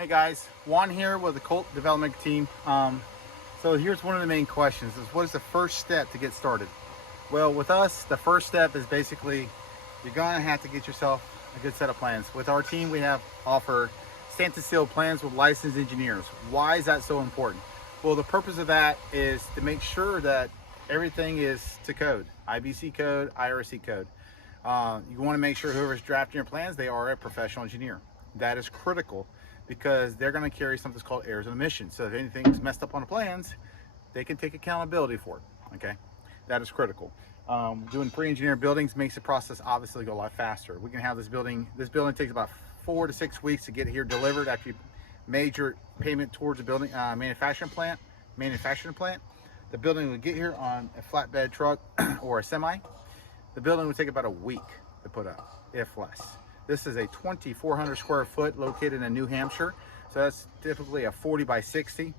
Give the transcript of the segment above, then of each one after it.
Hey guys, Juan here with the Colt development team. So here's one of the main questions is what is the first step to get started? Well, with us, the first step is basically you're gonna have to get yourself a good set of plans. With our team, we have offer stamped and sealed plans with licensed engineers. Why is that so important? Well, the purpose of that is to make sure that everything is to code, IBC code, IRC code. You wanna make sure whoever's drafting your plans, they are a professional engineer. That is critical because they're going to carry something called errors and omissions. So if anything's messed up on the plans, they can take accountability for it. Okay, that is critical. Doing pre-engineered buildings makes the process obviously go a lot faster. We can have this building. This building takes about 4 to 6 weeks to get here delivered after you major payment towards the building manufacturing plant. The building would get here on a flatbed truck or a semi. The building would take about a week to put up, if less. This is a 2,400 square foot located in New Hampshire. So that's typically a 40 by 60.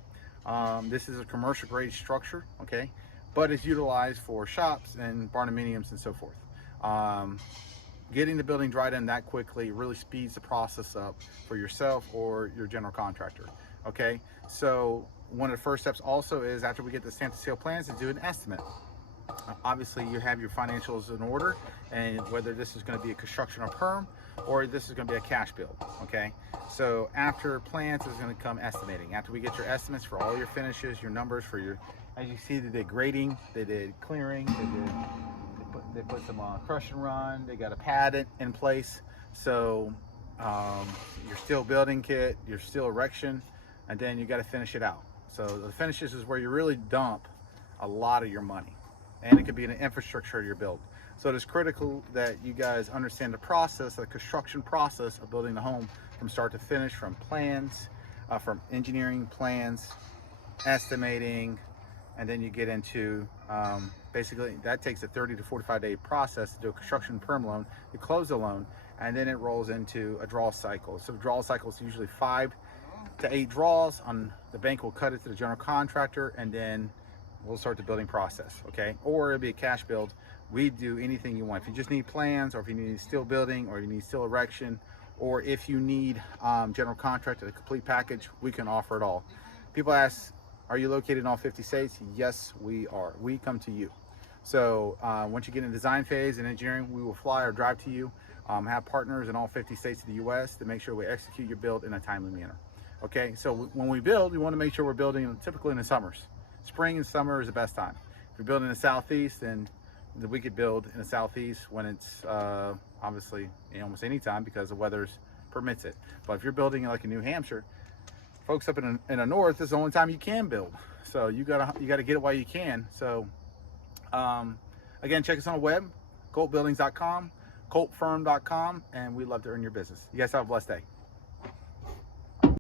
This is a commercial grade structure, okay? But it's utilized for shops and barndominiums and so forth. Getting the building dried in that quickly really speeds the process up for yourself or your general contractor, okay? So one of the first steps also is after we get the stamped and sealed plans to do an estimate. Obviously you have your financials in order, and whether this is going to be a construction or perm or this is going to be a cash build. Okay, so after plans is going to come estimating. After we get your estimates for all your finishes, your numbers for your, as you see, they did grading, they did clearing, they put some crush and run, they got a pad in place. So your steel building kit, your steel erection, and then you got to finish it out. So the finishes is where you really dump a lot of your money, and it could be an infrastructure of your build. So it is critical that you guys understand the process, the construction process of building the home from start to finish, from plans, from engineering plans, estimating, and then you get into, basically that takes a 30 to 45 day process to do a construction perm loan, you close the loan, and then it rolls into a draw cycle. So the draw cycle is usually 5 to 8 draws. On the bank will cut it to the general contractor, and then we'll start the building process, okay? Or it'll be a cash build. We do anything you want. If you just need plans, or if you need steel building, or you need steel erection, or if you need general contractor, a complete package, we can offer it all. People ask, are you located in all 50 states? Yes, we are. We come to you. So once you get in design phase and engineering, we will fly or drive to you, have partners in all 50 states of the US to make sure we execute your build in a timely manner. Okay, so when we build, we want to make sure we're building typically in the summers. Spring and summer is the best time. If you're building in the southeast, then we could build in the southeast when it's obviously almost any time because the weather permits it. But if you're building like in New Hampshire, folks up in the north, this is the only time you can build. So you gotta get it while you can. So again, check us on the web, coltbuildings.com, coltfirm.com, and we'd love to earn your business. You guys have a blessed day.